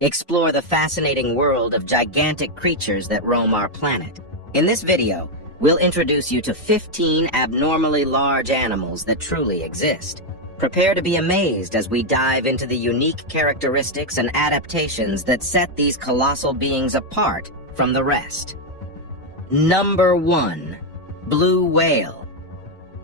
explore the fascinating world of gigantic creatures that roam our planet. In this video, we'll introduce you to 15 abnormally large animals that truly exist. Prepare to be amazed as we dive into the unique characteristics and adaptations that set these colossal beings apart from the rest. Number 1. Blue whale.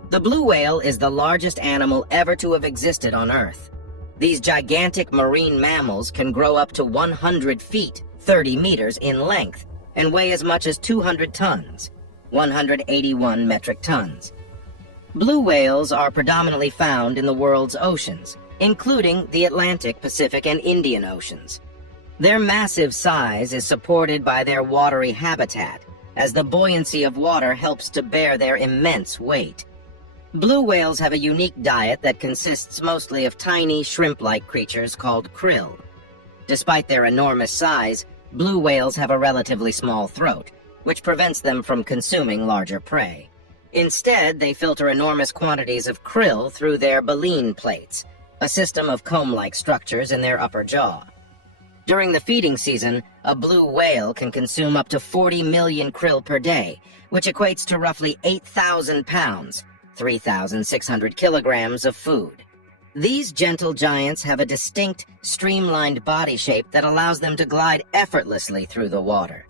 The blue whale is the largest animal ever to have existed on Earth. These gigantic marine mammals can grow up to 100 feet, 30 meters in length, and weigh as much as 200 tons, 181 metric tons. Blue whales are predominantly found in the world's oceans, including the Atlantic, Pacific, and Indian Oceans. Their massive size is supported by their watery habitat, as the buoyancy of water helps to bear their immense weight. Blue whales have a unique diet that consists mostly of tiny shrimp-like creatures called krill. Despite their enormous size, blue whales have a relatively small throat, which prevents them from consuming larger prey. Instead, they filter enormous quantities of krill through their baleen plates, a system of comb-like structures in their upper jaw. During the feeding season, a blue whale can consume up to 40 million krill per day, which equates to roughly 8,000 pounds, 3,600 kilograms of food. These gentle giants have a distinct, streamlined body shape that allows them to glide effortlessly through the water.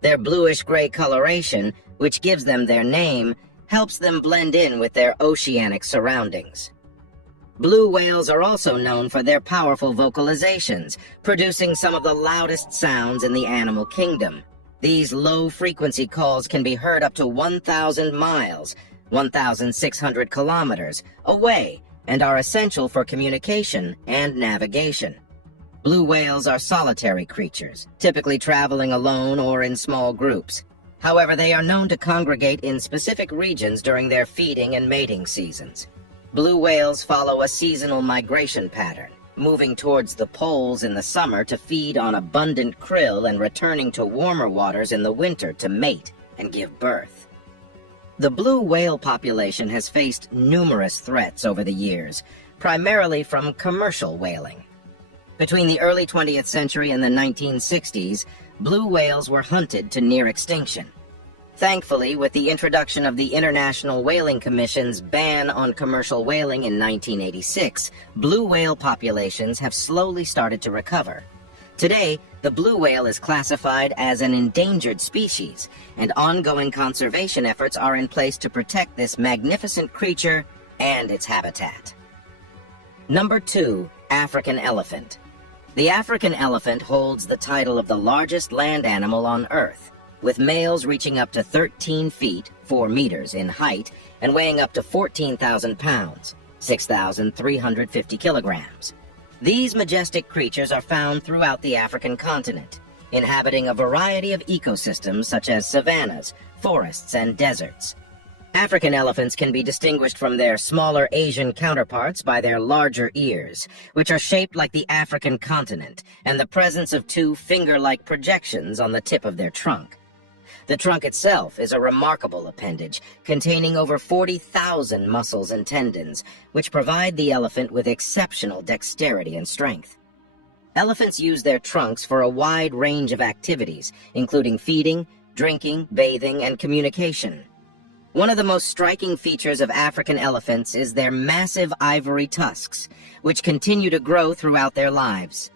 Their bluish-gray coloration, which gives them their name, helps them blend in with their oceanic surroundings. Blue whales are also known for their powerful vocalizations, producing some of the loudest sounds in the animal kingdom. These low-frequency calls can be heard up to 1,000 miles, 1,600 kilometers, away, and are essential for communication and navigation. Blue whales are solitary creatures, typically traveling alone or in small groups. However, they are known to congregate in specific regions during their feeding and mating seasons. Blue whales follow a seasonal migration pattern, moving towards the poles in the summer to feed on abundant krill and returning to warmer waters in the winter to mate and give birth. The blue whale population has faced numerous threats over the years, primarily from commercial whaling. Between the early 20th century and the 1960s, blue whales were hunted to near extinction. Thankfully, with the introduction of the International Whaling Commission's ban on commercial whaling in 1986, blue whale populations have slowly started to recover. Today, the blue whale is classified as an endangered species, and ongoing conservation efforts are in place to protect this magnificent creature and its habitat. Number 2. African elephant. The African elephant holds the title of the largest land animal on Earth, with males reaching up to 13 feet, 4 meters in height, and weighing up to 14,000 pounds, 6,350 kilograms. These majestic creatures are found throughout the African continent, inhabiting a variety of ecosystems such as savannas, forests, and deserts. African elephants can be distinguished from their smaller Asian counterparts by their larger ears, which are shaped like the African continent, and the presence of two finger-like projections on the tip of their trunk. The trunk itself is a remarkable appendage, containing over 40,000 muscles and tendons, which provide the elephant with exceptional dexterity and strength. Elephants use their trunks for a wide range of activities, including feeding, drinking, bathing, and communication. One of the most striking features of African elephants is their massive ivory tusks, which continue to grow throughout their lives.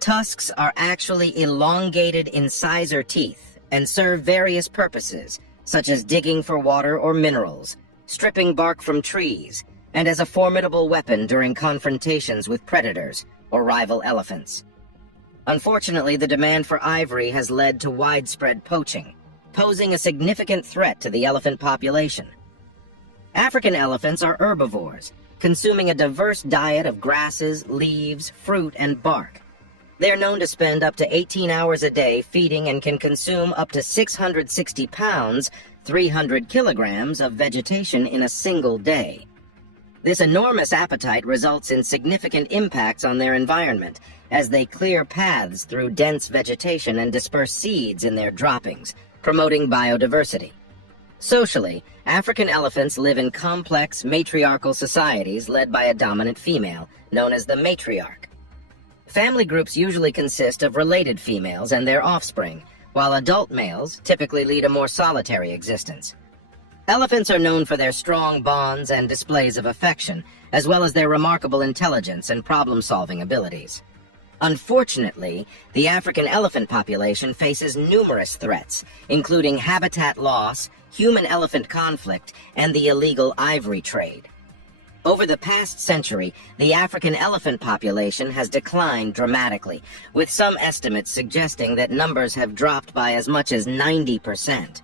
Tusks are actually elongated incisor teeth and serve various purposes, such as digging for water or minerals, stripping bark from trees, and as a formidable weapon during confrontations with predators or rival elephants. Unfortunately, the demand for ivory has led to widespread poaching, posing a significant threat to the elephant population. African elephants are herbivores, consuming a diverse diet of grasses, leaves, fruit, and bark. They are known to spend up to 18 hours a day feeding and can consume up to 660 pounds, 300 kilograms of vegetation in a single day. This enormous appetite results in significant impacts on their environment, as they clear paths through dense vegetation and disperse seeds in their droppings, promoting biodiversity. Socially, African elephants live in complex matriarchal societies led by a dominant female, known as the matriarch. Family groups usually consist of related females and their offspring, while adult males typically lead a more solitary existence. Elephants are known for their strong bonds and displays of affection, as well as their remarkable intelligence and problem-solving abilities. Unfortunately, the African elephant population faces numerous threats, including habitat loss, human-elephant conflict, and the illegal ivory trade. Over the past century, the African elephant population has declined dramatically, with some estimates suggesting that numbers have dropped by as much as 90%.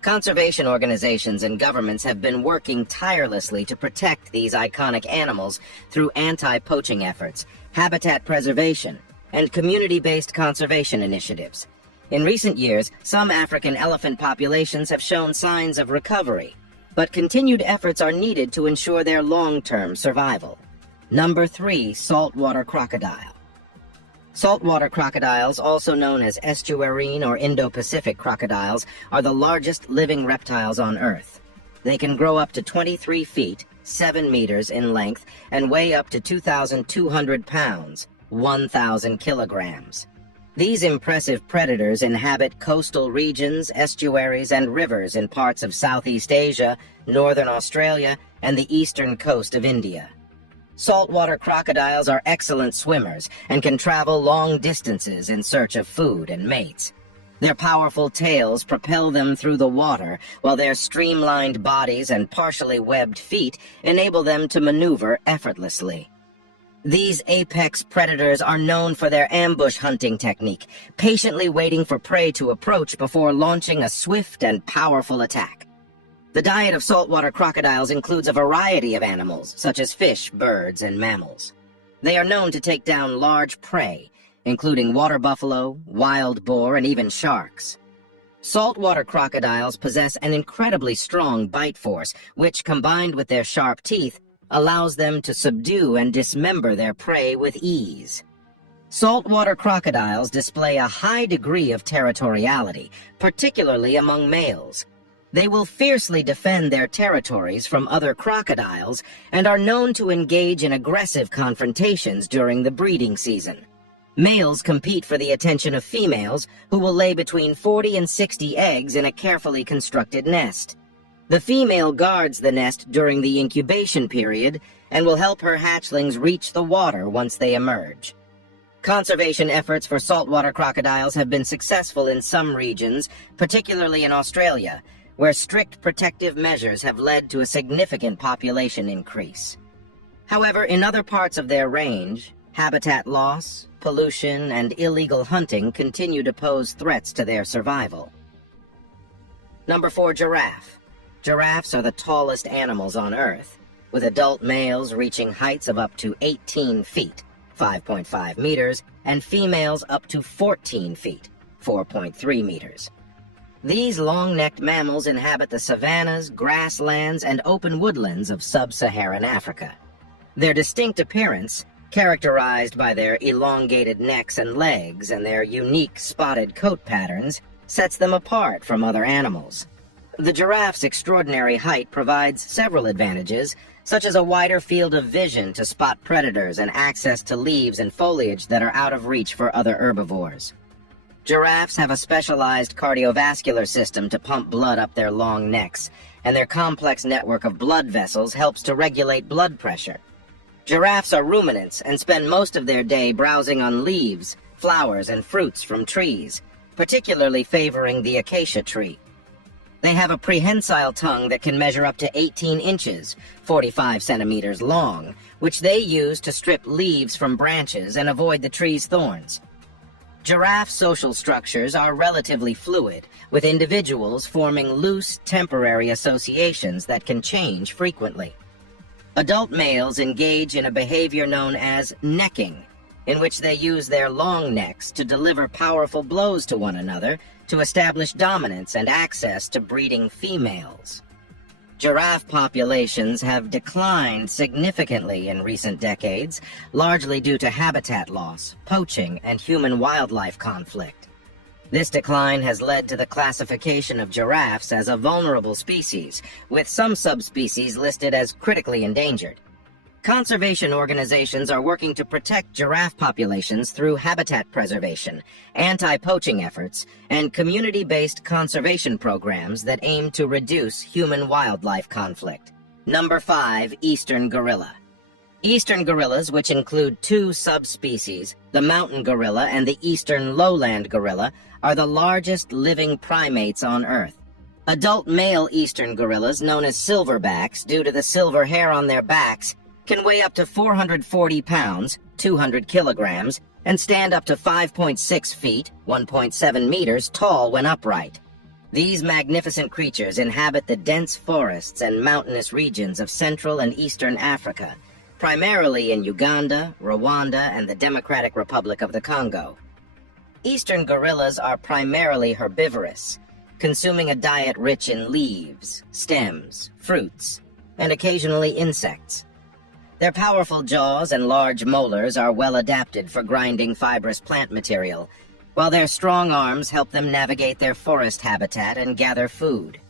Conservation organizations and governments have been working tirelessly to protect these iconic animals through anti-poaching efforts, habitat preservation, and community-based conservation initiatives. In recent years, some African elephant populations have shown signs of recovery, but continued efforts are needed to ensure their long-term survival. Number 3, saltwater crocodile. Saltwater crocodiles, also known as estuarine or Indo-Pacific crocodiles, are the largest living reptiles on Earth. They can grow up to 23 feet, 7 meters in length, and weigh up to 2,200 pounds, 1,000 kilograms. These impressive predators inhabit coastal regions, estuaries, and rivers in parts of Southeast Asia, northern Australia, and the eastern coast of India. Saltwater crocodiles are excellent swimmers and can travel long distances in search of food and mates. Their powerful tails propel them through the water, while their streamlined bodies and partially webbed feet enable them to maneuver effortlessly. These apex predators are known for their ambush hunting technique, patiently waiting for prey to approach before launching a swift and powerful attack. The diet of saltwater crocodiles includes a variety of animals, such as fish, birds, and mammals. They are known to take down large prey, including water buffalo, wild boar, and even sharks. Saltwater crocodiles possess an incredibly strong bite force, which, combined with their sharp teeth, allows them to subdue and dismember their prey with ease. Saltwater crocodiles display a high degree of territoriality, particularly among males. They will fiercely defend their territories from other crocodiles and are known to engage in aggressive confrontations during the breeding season. Males compete for the attention of females, who will lay between 40 and 60 eggs in a carefully constructed nest. The female guards the nest during the incubation period and will help her hatchlings reach the water once they emerge. Conservation efforts for saltwater crocodiles have been successful in some regions, particularly in Australia, where strict protective measures have led to a significant population increase. However, in other parts of their range, habitat loss, pollution, and illegal hunting continue to pose threats to their survival. Number 4, giraffe. Giraffes are the tallest animals on Earth, with adult males reaching heights of up to 18 feet, 5.5 meters, and females up to 14 feet, 4.3 meters. These long-necked mammals inhabit the savannas, grasslands, and open woodlands of sub-Saharan Africa. Their distinct appearance, characterized by their elongated necks and legs and their unique spotted coat patterns, sets them apart from other animals. The giraffe's extraordinary height provides several advantages, such as a wider field of vision to spot predators and access to leaves and foliage that are out of reach for other herbivores. Giraffes have a specialized cardiovascular system to pump blood up their long necks, and their complex network of blood vessels helps to regulate blood pressure. Giraffes are ruminants and spend most of their day browsing on leaves, flowers, and fruits from trees, particularly favoring the acacia tree. They have a prehensile tongue that can measure up to 18 inches, 45 centimeters long, which they use to strip leaves from branches and avoid the tree's thorns. Giraffe social structures are relatively fluid, with individuals forming loose, temporary associations that can change frequently. Adult males engage in a behavior known as necking, in which they use their long necks to deliver powerful blows to one another to establish dominance and access to breeding females. Giraffe populations have declined significantly in recent decades, largely due to habitat loss, poaching, and human-wildlife conflict. This decline has led to the classification of giraffes as a vulnerable species, with some subspecies listed as critically endangered. Conservation organizations are working to protect giraffe populations through habitat preservation, anti-poaching efforts, and community-based conservation programs that aim to reduce human-wildlife conflict. Number 5. Eastern gorilla. Eastern gorillas, which include two subspecies, the mountain gorilla and the eastern lowland gorilla, are the largest living primates on Earth. Adult male eastern gorillas, known as silverbacks due to the silver hair on their backs, can weigh up to 440 pounds, 200 kilograms, and stand up to 5.6 feet, 1.7 meters tall when upright. These magnificent creatures inhabit the dense forests and mountainous regions of Central and Eastern Africa, primarily in Uganda, Rwanda, and the Democratic Republic of the Congo. Eastern gorillas are primarily herbivorous, consuming a diet rich in leaves, stems, fruits, and occasionally insects. Their powerful jaws and large molars are well adapted for grinding fibrous plant material, while their strong arms help them navigate their forest habitat and gather food.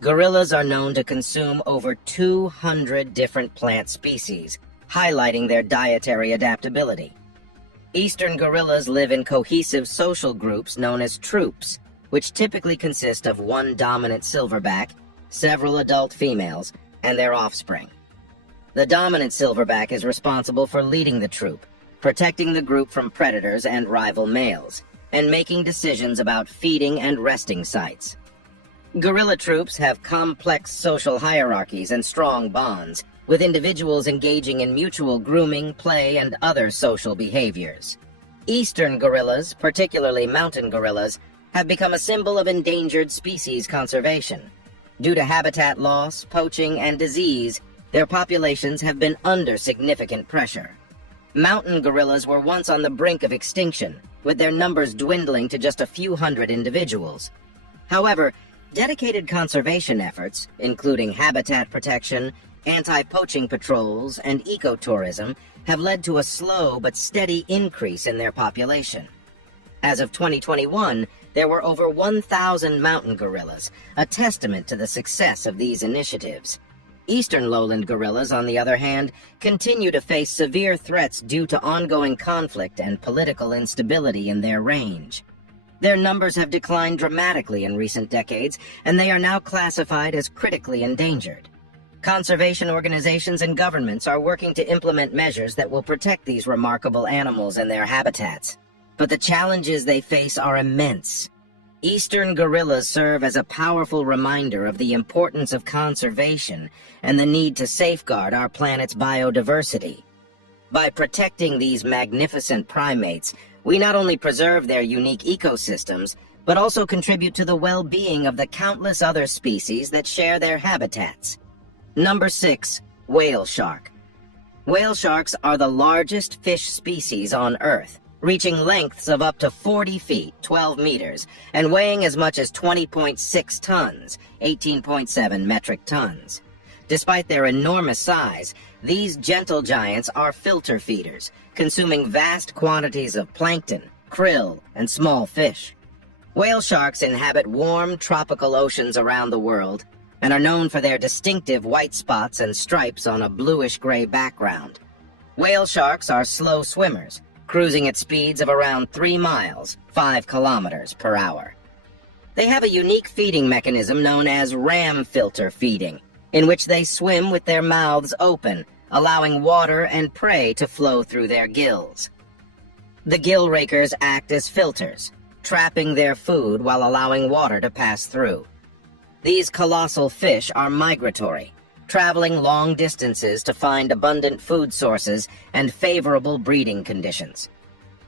Gorillas are known to consume over 200 different plant species, highlighting their dietary adaptability. Eastern gorillas live in cohesive social groups known as troops, which typically consist of one dominant silverback, several adult females, and their offspring. The dominant silverback is responsible for leading the troop, protecting the group from predators and rival males, and making decisions about feeding and resting sites. Gorilla troops have complex social hierarchies and strong bonds, with individuals engaging in mutual grooming, play, and other social behaviors. Eastern gorillas, particularly mountain gorillas, have become a symbol of endangered species conservation. Due to habitat loss, poaching, and disease, their populations have been under significant pressure. Mountain gorillas were once on the brink of extinction, with their numbers dwindling to just a few hundred individuals. However, dedicated conservation efforts, including habitat protection, anti-poaching patrols, and ecotourism, have led to a slow but steady increase in their population. As of 2021, there were over 1,000 mountain gorillas, a testament to the success of these initiatives. Eastern lowland gorillas, on the other hand, continue to face severe threats due to ongoing conflict and political instability in their range. Their numbers have declined dramatically in recent decades, and they are now classified as critically endangered. Conservation organizations and governments are working to implement measures that will protect these remarkable animals and their habitats. But the challenges they face are immense. Eastern gorillas serve as a powerful reminder of the importance of conservation and the need to safeguard our planet's biodiversity. By protecting these magnificent primates, we not only preserve their unique ecosystems, but also contribute to the well-being of the countless other species that share their habitats. Number 6. Whale shark. Whale sharks are the largest fish species on Earth, reaching lengths of up to 40 feet, 12 meters, and weighing as much as 20.6 tons, 18.7 metric tons. Despite their enormous size, these gentle giants are filter feeders, consuming vast quantities of plankton, krill, and small fish. Whale sharks inhabit warm, tropical oceans around the world and are known for their distinctive white spots and stripes on a bluish-gray background. Whale sharks are slow swimmers, cruising at speeds of around 3 miles, 5 kilometers per hour. They have a unique feeding mechanism known as ram filter feeding, in which they swim with their mouths open, allowing water and prey to flow through their gills. The gill rakers act as filters, trapping their food while allowing water to pass through. These colossal fish are migratory, traveling long distances to find abundant food sources and favorable breeding conditions.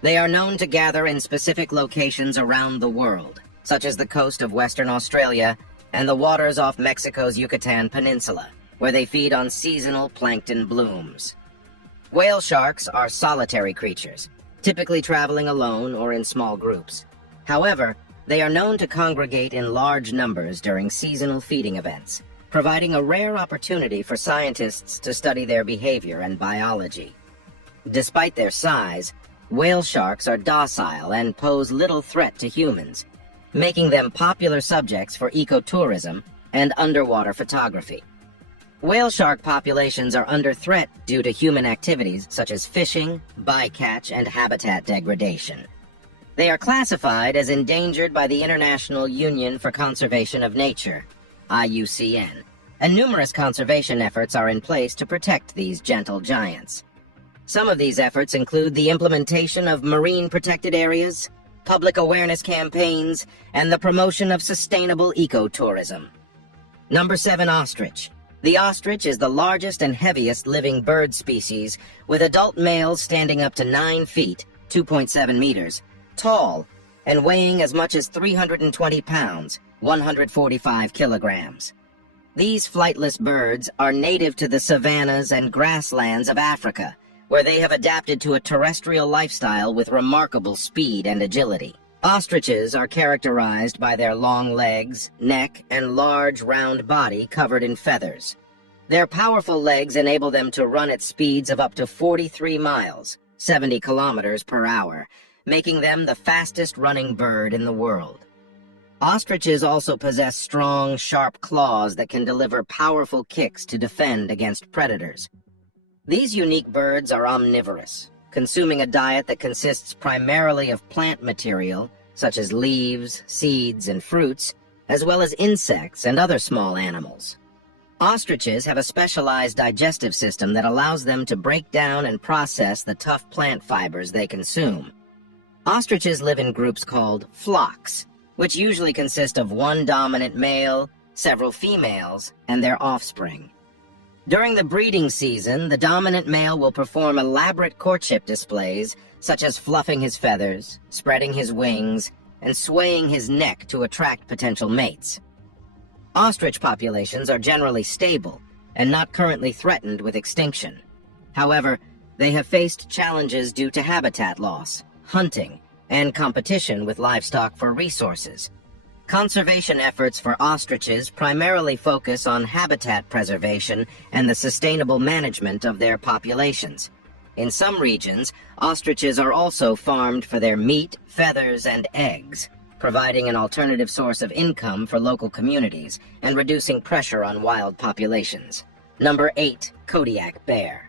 They are known to gather in specific locations around the world, such as the coast of Western Australia and the waters off Mexico's Yucatan Peninsula, where they feed on seasonal plankton blooms. Whale sharks are solitary creatures, typically traveling alone or in small groups. However, they are known to congregate in large numbers during seasonal feeding events, providing a rare opportunity for scientists to study their behavior and biology. Despite their size, whale sharks are docile and pose little threat to humans, making them popular subjects for ecotourism and underwater photography. Whale shark populations are under threat due to human activities such as fishing, bycatch, and habitat degradation. They are classified as endangered by the International Union for Conservation of Nature, IUCN, and numerous conservation efforts are in place to protect these gentle giants. Some of these efforts include the implementation of marine protected areas, public awareness campaigns, and the promotion of sustainable ecotourism. Number 7, ostrich. The ostrich is the largest and heaviest living bird species, with adult males standing up to 9 feet, 2.7 meters, tall, and weighing as much as 320 pounds, 145 kilograms. These flightless birds are native to the savannas and grasslands of Africa, where they have adapted to a terrestrial lifestyle with remarkable speed and agility. Ostriches are characterized by their long legs, neck, and large, round body covered in feathers. Their powerful legs enable them to run at speeds of up to 43 miles, 70 kilometers per hour, making them the fastest running bird in the world. Ostriches also possess strong, sharp claws that can deliver powerful kicks to defend against predators. These unique birds are omnivorous, consuming a diet that consists primarily of plant material, such as leaves, seeds, and fruits, as well as insects and other small animals. Ostriches have a specialized digestive system that allows them to break down and process the tough plant fibers they consume. Ostriches live in groups called flocks, which usually consist of one dominant male, several females, and their offspring. During the breeding season, the dominant male will perform elaborate courtship displays, such as fluffing his feathers, spreading his wings, and swaying his neck to attract potential mates. Ostrich populations are generally stable and not currently threatened with extinction. However, they have faced challenges due to habitat loss, hunting, and competition with livestock for resources. Conservation efforts for ostriches primarily focus on habitat preservation and the sustainable management of their populations. In some regions, ostriches are also farmed for their meat, feathers, and eggs, providing an alternative source of income for local communities and reducing pressure on wild populations. Number 8, Kodiak bear.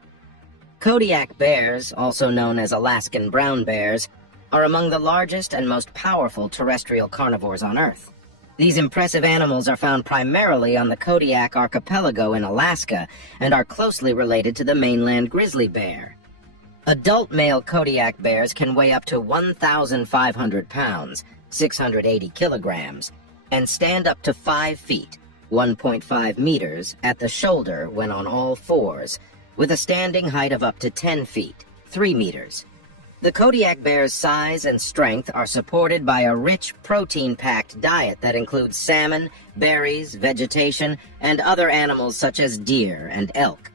Kodiak bears, also known as Alaskan brown bears, are among the largest and most powerful terrestrial carnivores on Earth. These impressive animals are found primarily on the Kodiak archipelago in Alaska and are closely related to the mainland grizzly bear. Adult male Kodiak bears can weigh up to 1,500 pounds, 680 kilograms, and stand up to 5 feet, 1.5 meters, at the shoulder when on all fours, with a standing height of up to 10 feet, 3 meters. The Kodiak bear's size and strength are supported by a rich, protein-packed diet that includes salmon, berries, vegetation, and other animals such as deer and elk.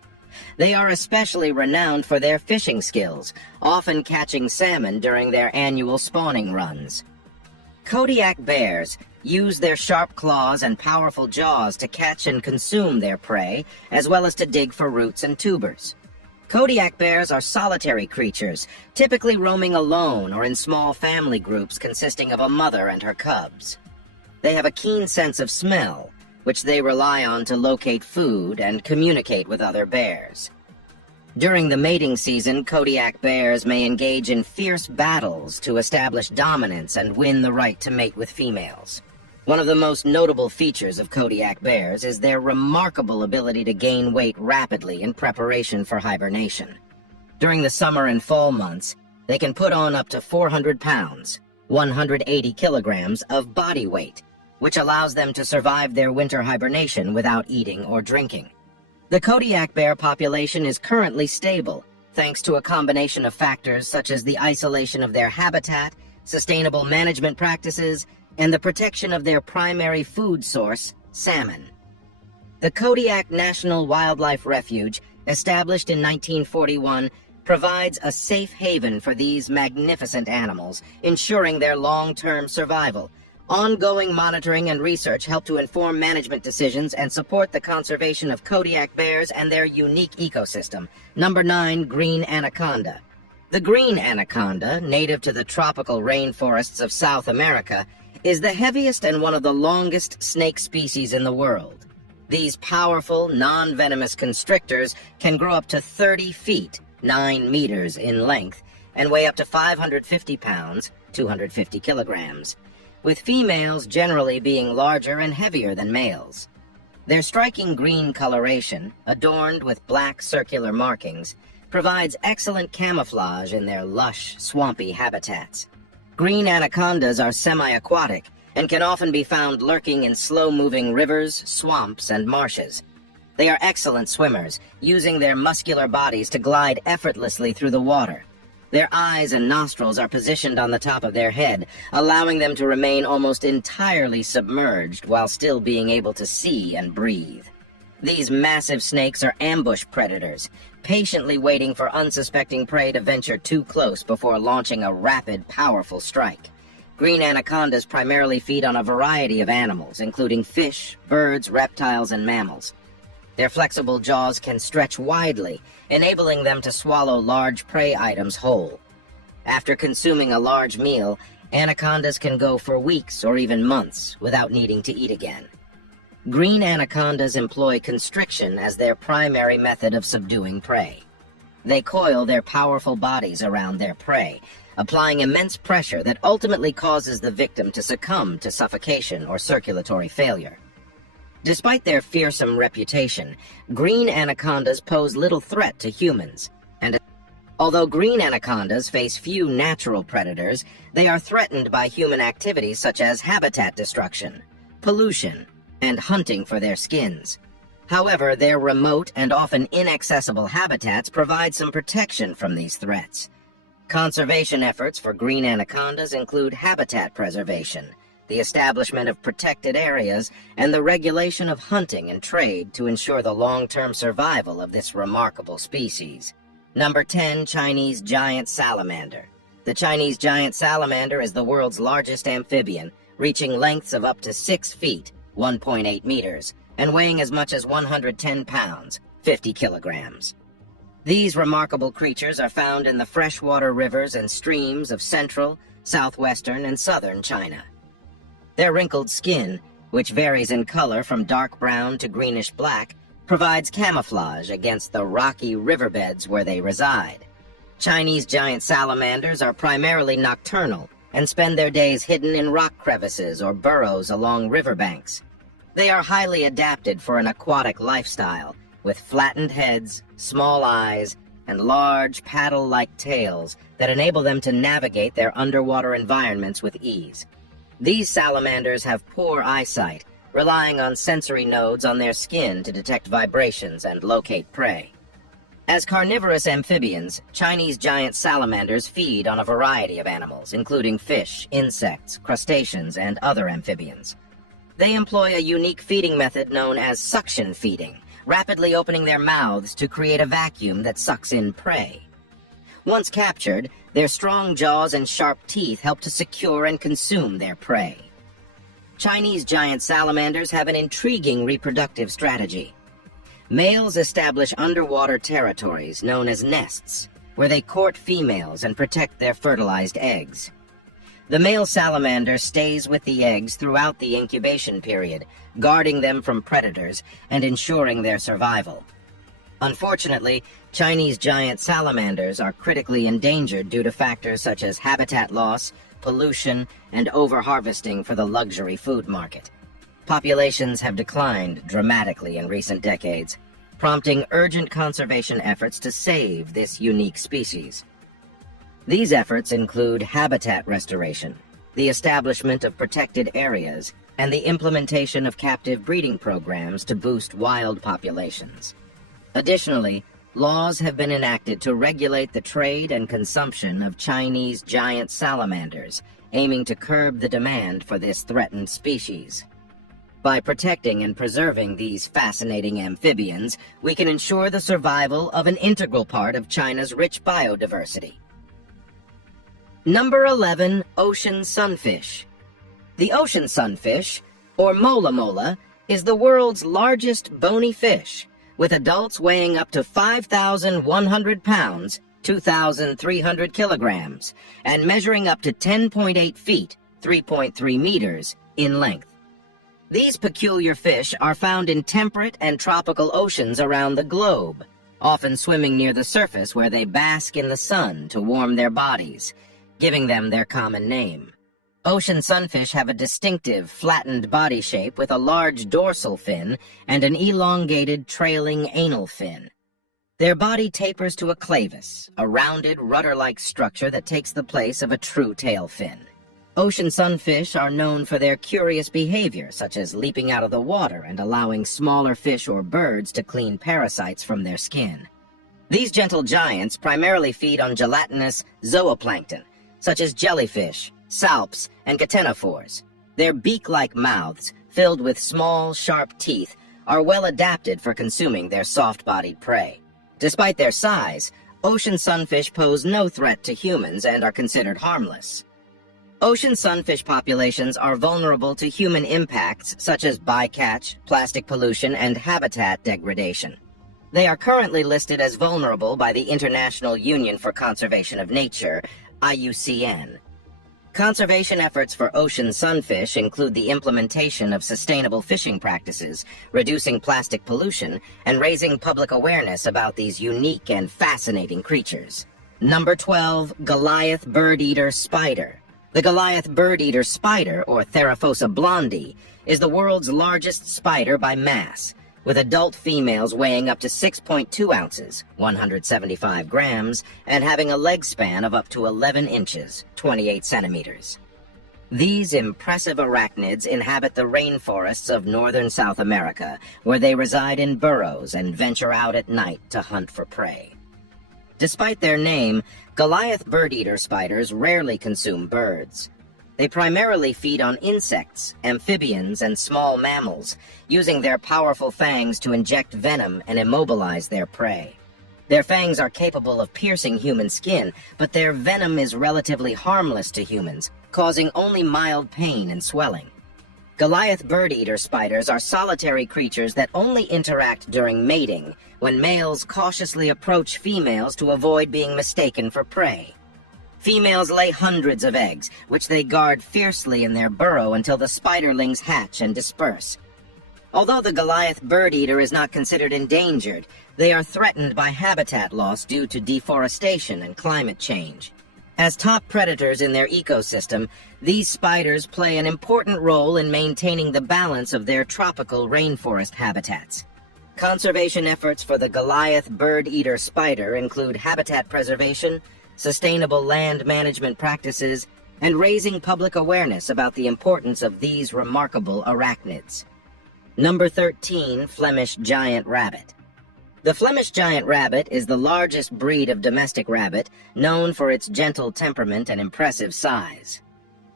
They are especially renowned for their fishing skills, often catching salmon during their annual spawning runs. Kodiak bears use their sharp claws and powerful jaws to catch and consume their prey, as well as to dig for roots and tubers. Kodiak bears are solitary creatures, typically roaming alone or in small family groups consisting of a mother and her cubs. They have a keen sense of smell, which they rely on to locate food and communicate with other bears. During the mating season, Kodiak bears may engage in fierce battles to establish dominance and win the right to mate with females. One of the most notable features of Kodiak bears is their remarkable ability to gain weight rapidly in preparation for hibernation. During the summer and fall months, they can put on up to 400 pounds, 180 kilograms of body weight, which allows them to survive their winter hibernation without eating or drinking. The Kodiak bear population is currently stable, thanks to a combination of factors such as the isolation of their habitat, sustainable management practices, and the protection of their primary food source, salmon. The Kodiak National Wildlife Refuge, established in 1941, provides a safe haven for these magnificent animals, ensuring their long-term survival. Ongoing monitoring and research help to inform management decisions and support the conservation of Kodiak bears and their unique ecosystem. Number 9, green anaconda. The green anaconda, native to the tropical rainforests of South America, is the heaviest and one of the longest snake species in the world. These powerful, non-venomous constrictors can grow up to 30 feet, 9 meters in length, and weigh up to 550 pounds, 250 kilograms, with females generally being larger and heavier than males. Their striking green coloration, adorned with black circular markings, provides excellent camouflage in their lush, swampy habitats. Green anacondas are semi-aquatic and can often be found lurking in slow-moving rivers, swamps, and marshes. They are excellent swimmers, using their muscular bodies to glide effortlessly through the water. Their eyes and nostrils are positioned on the top of their head, allowing them to remain almost entirely submerged while still being able to see and breathe. These massive snakes are ambush predators, patiently waiting for unsuspecting prey to venture too close before launching a rapid, powerful strike. Green anacondas primarily feed on a variety of animals, including fish, birds, reptiles, and mammals. Their flexible jaws can stretch widely, enabling them to swallow large prey items whole. After consuming a large meal, anacondas can go for weeks or even months without needing to eat again. Green anacondas employ constriction as their primary method of subduing prey. They coil their powerful bodies around their prey, applying immense pressure that ultimately causes the victim to succumb to suffocation or circulatory failure. Despite their fearsome reputation, green anacondas pose little threat to humans, and although green anacondas face few natural predators, they are threatened by human activities such as habitat destruction, pollution, and hunting for their skins. However, their remote and often inaccessible habitats provide some protection from these threats. Conservation efforts for green anacondas include habitat preservation, the establishment of protected areas, and the regulation of hunting and trade to ensure the long-term survival of this remarkable species. Number 10, Chinese giant salamander. The Chinese giant salamander is the world's largest amphibian, reaching lengths of up to 6 feet, 1.8 meters, and weighing as much as 110 pounds, 50 kilograms. These remarkable creatures are found in the freshwater rivers and streams of central, southwestern, and southern China. Their wrinkled skin, which varies in color from dark brown to greenish black, provides camouflage against the rocky riverbeds where they reside. Chinese giant salamanders are primarily nocturnal and spend their days hidden in rock crevices or burrows along riverbanks. They are highly adapted for an aquatic lifestyle, with flattened heads, small eyes, and large paddle-like tails that enable them to navigate their underwater environments with ease. These salamanders have poor eyesight, relying on sensory nodes on their skin to detect vibrations and locate prey. As carnivorous amphibians, Chinese giant salamanders feed on a variety of animals, including fish, insects, crustaceans, and other amphibians. They employ a unique feeding method known as suction feeding, rapidly opening their mouths to create a vacuum that sucks in prey. Once captured, their strong jaws and sharp teeth help to secure and consume their prey. Chinese giant salamanders have an intriguing reproductive strategy. Males establish underwater territories known as nests, where they court females and protect their fertilized eggs. The male salamander stays with the eggs throughout the incubation period, guarding them from predators and ensuring their survival. Unfortunately, Chinese giant salamanders are critically endangered due to factors such as habitat loss, pollution, and overharvesting for the luxury food market. Populations have declined dramatically in recent decades, prompting urgent conservation efforts to save this unique species. These efforts include habitat restoration, the establishment of protected areas, and the implementation of captive breeding programs to boost wild populations. Additionally, laws have been enacted to regulate the trade and consumption of Chinese giant salamanders, aiming to curb the demand for this threatened species. By protecting and preserving these fascinating amphibians, we can ensure the survival of an integral part of China's rich biodiversity. Number 11, ocean sunfish. The ocean sunfish, or mola mola, is the world's largest bony fish, with adults weighing up to 5,100 pounds, 2,300 kilograms, and measuring up to 10.8 feet, 3.3 meters, in length. These peculiar fish are found in temperate and tropical oceans around the globe, often swimming near the surface where they bask in the sun to warm their bodies, giving them their common name. Ocean sunfish have a distinctive, flattened body shape with a large dorsal fin and an elongated, trailing anal fin. Their body tapers to a clavus, a rounded, rudder-like structure that takes the place of a true tail fin. Ocean sunfish are known for their curious behavior, such as leaping out of the water and allowing smaller fish or birds to clean parasites from their skin. These gentle giants primarily feed on gelatinous zooplankton, such as jellyfish, salps, and ctenophores. Their beak-like mouths, filled with small, sharp teeth, are well adapted for consuming their soft-bodied prey. Despite their size, ocean sunfish pose no threat to humans and are considered harmless. Ocean sunfish populations are vulnerable to human impacts such as bycatch, plastic pollution, and habitat degradation. They are currently listed as vulnerable by the International Union for Conservation of Nature, IUCN. Conservation efforts for ocean sunfish include the implementation of sustainable fishing practices, reducing plastic pollution, and raising public awareness about these unique and fascinating creatures. Number 12, Goliath bird-eater spider. The Goliath bird-eater spider, or Theraphosa blondie, is the world's largest spider by mass, with adult females weighing up to 6.2 ounces, 175 grams, and having a leg span of up to 11 inches, 28 centimeters. These impressive arachnids inhabit the rainforests of northern South America, where they reside in burrows and venture out at night to hunt for prey. Despite their name, Goliath bird-eater spiders rarely consume birds. They primarily feed on insects, amphibians, and small mammals, using their powerful fangs to inject venom and immobilize their prey. Their fangs are capable of piercing human skin, but their venom is relatively harmless to humans, causing only mild pain and swelling. Goliath bird-eater spiders are solitary creatures that only interact during mating, when males cautiously approach females to avoid being mistaken for prey. Females lay hundreds of eggs, which they guard fiercely in their burrow until the spiderlings hatch and disperse. Although the Goliath bird-eater is not considered endangered, they are threatened by habitat loss due to deforestation and climate change. As top predators in their ecosystem, these spiders play an important role in maintaining the balance of their tropical rainforest habitats. Conservation efforts for the Goliath bird-eater spider include habitat preservation, sustainable land management practices, and raising public awareness about the importance of these remarkable arachnids. Number 13, Flemish giant rabbit. The Flemish giant rabbit is the largest breed of domestic rabbit, known for its gentle temperament and impressive size.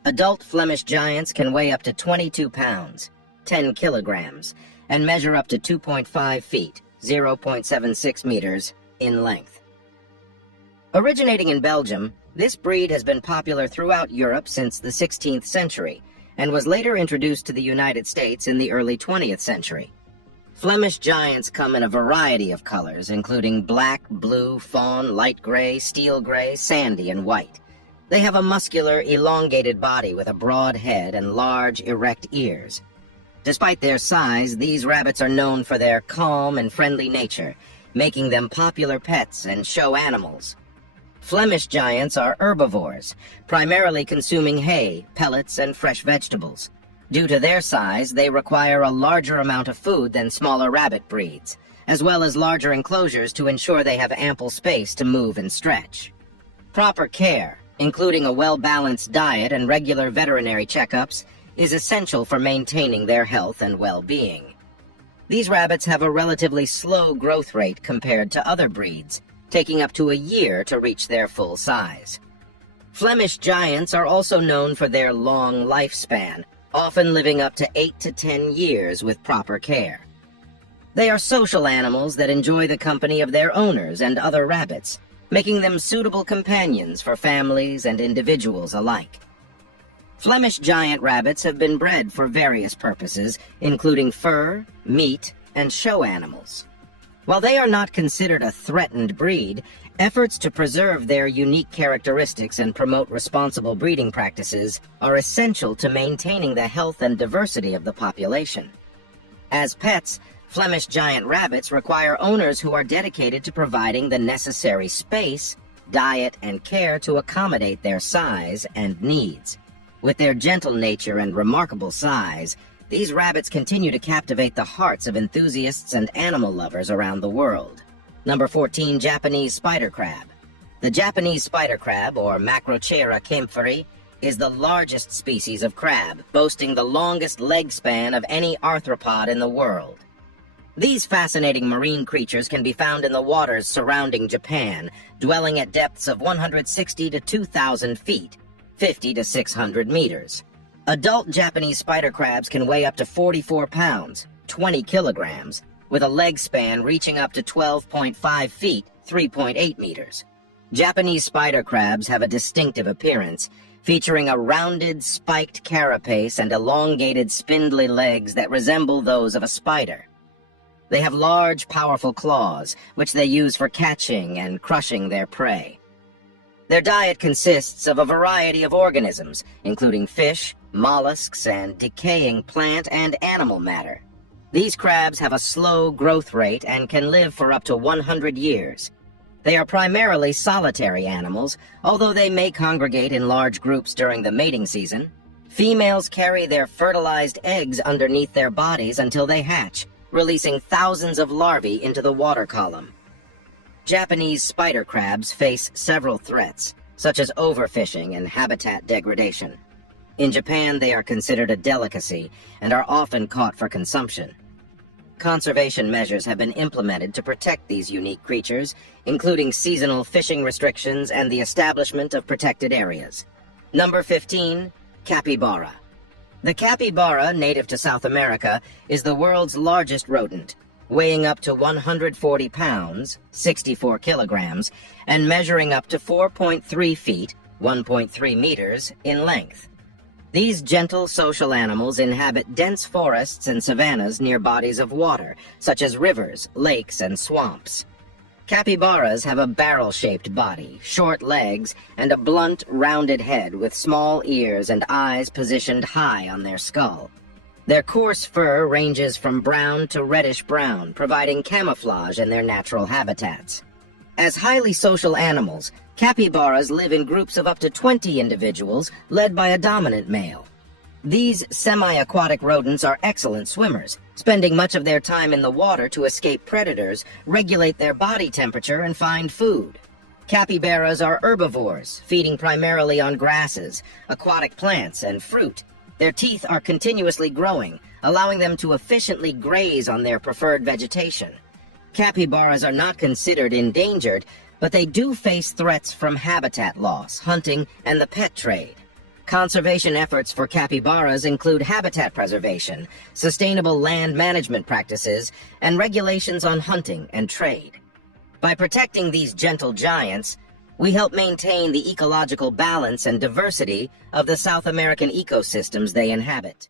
Adult Flemish giants can weigh up to 22 pounds, 10 kilograms, and measure up to 2.5 feet, 0.76 meters, in length. Originating in Belgium, this breed has been popular throughout Europe since the 16th century, and was later introduced to the United States in the early 20th century. Flemish giants come in a variety of colors, including black, blue, fawn, light gray, steel gray, sandy, and white. They have a muscular, elongated body with a broad head and large, erect ears. Despite their size, these rabbits are known for their calm and friendly nature, making them popular pets and show animals. Flemish giants are herbivores, primarily consuming hay, pellets, and fresh vegetables. Due to their size, they require a larger amount of food than smaller rabbit breeds, as well as larger enclosures to ensure they have ample space to move and stretch. Proper care, including a well-balanced diet and regular veterinary checkups, is essential for maintaining their health and well-being. These rabbits have a relatively slow growth rate compared to other breeds, taking up to a year to reach their full size. Flemish giants are also known for their long lifespan, often living up to 8 to 10 years with proper care. They are social animals that enjoy the company of their owners and other rabbits, making them suitable companions for families and individuals alike. Flemish giant rabbits have been bred for various purposes, including fur, meat, and show animals. While they are not considered a threatened breed, efforts to preserve their unique characteristics and promote responsible breeding practices are essential to maintaining the health and diversity of the population. As pets, Flemish giant rabbits require owners who are dedicated to providing the necessary space, diet, and care to accommodate their size and needs. With their gentle nature and remarkable size, these rabbits continue to captivate the hearts of enthusiasts and animal lovers around the world. Number 14, Japanese spider crab. The Japanese spider crab, or Macrochaera kempferi, is the largest species of crab, boasting the longest leg span of any arthropod in the world. These fascinating marine creatures can be found in the waters surrounding Japan, dwelling at depths of 160 to 2,000 feet, 50 to 600 meters. Adult Japanese spider crabs can weigh up to 44 pounds, 20 kilograms, with a leg span reaching up to 12.5 feet, 3.8 meters. Japanese spider crabs have a distinctive appearance, featuring a rounded, spiked carapace and elongated, spindly legs that resemble those of a spider. They have large, powerful claws, which they use for catching and crushing their prey. Their diet consists of a variety of organisms, including fish, mollusks, and decaying plant and animal matter. These crabs have a slow growth rate and can live for up to 100 years. They are primarily solitary animals, although they may congregate in large groups during the mating season. Females carry their fertilized eggs underneath their bodies until they hatch, releasing thousands of larvae into the water column. Japanese spider crabs face several threats, such as overfishing and habitat degradation. In Japan, they are considered a delicacy and are often caught for consumption. Conservation measures have been implemented to protect these unique creatures, including seasonal fishing restrictions and the establishment of protected areas. Number 15, capybara. The capybara, native to South America, is the world's largest rodent, weighing up to 140 pounds, 64 kilograms, and measuring up to 4.3 feet, 1.3 meters, in length. These gentle social animals inhabit dense forests and savannas near bodies of water, such as rivers, lakes, and swamps. Capybaras have a barrel-shaped body, short legs, and a blunt, rounded head with small ears and eyes positioned high on their skull. Their coarse fur ranges from brown to reddish-brown, providing camouflage in their natural habitats. As highly social animals, capybaras live in groups of up to 20 individuals, led by a dominant male. These semi-aquatic rodents are excellent swimmers, spending much of their time in the water to escape predators, regulate their body temperature, and find food. Capybaras are herbivores, feeding primarily on grasses, aquatic plants, and fruit. Their teeth are continuously growing, allowing them to efficiently graze on their preferred vegetation. Capybaras are not considered endangered, but they do face threats from habitat loss, hunting, and the pet trade. Conservation efforts for capybaras include habitat preservation, sustainable land management practices, and regulations on hunting and trade. By protecting these gentle giants, we help maintain the ecological balance and diversity of the South American ecosystems they inhabit.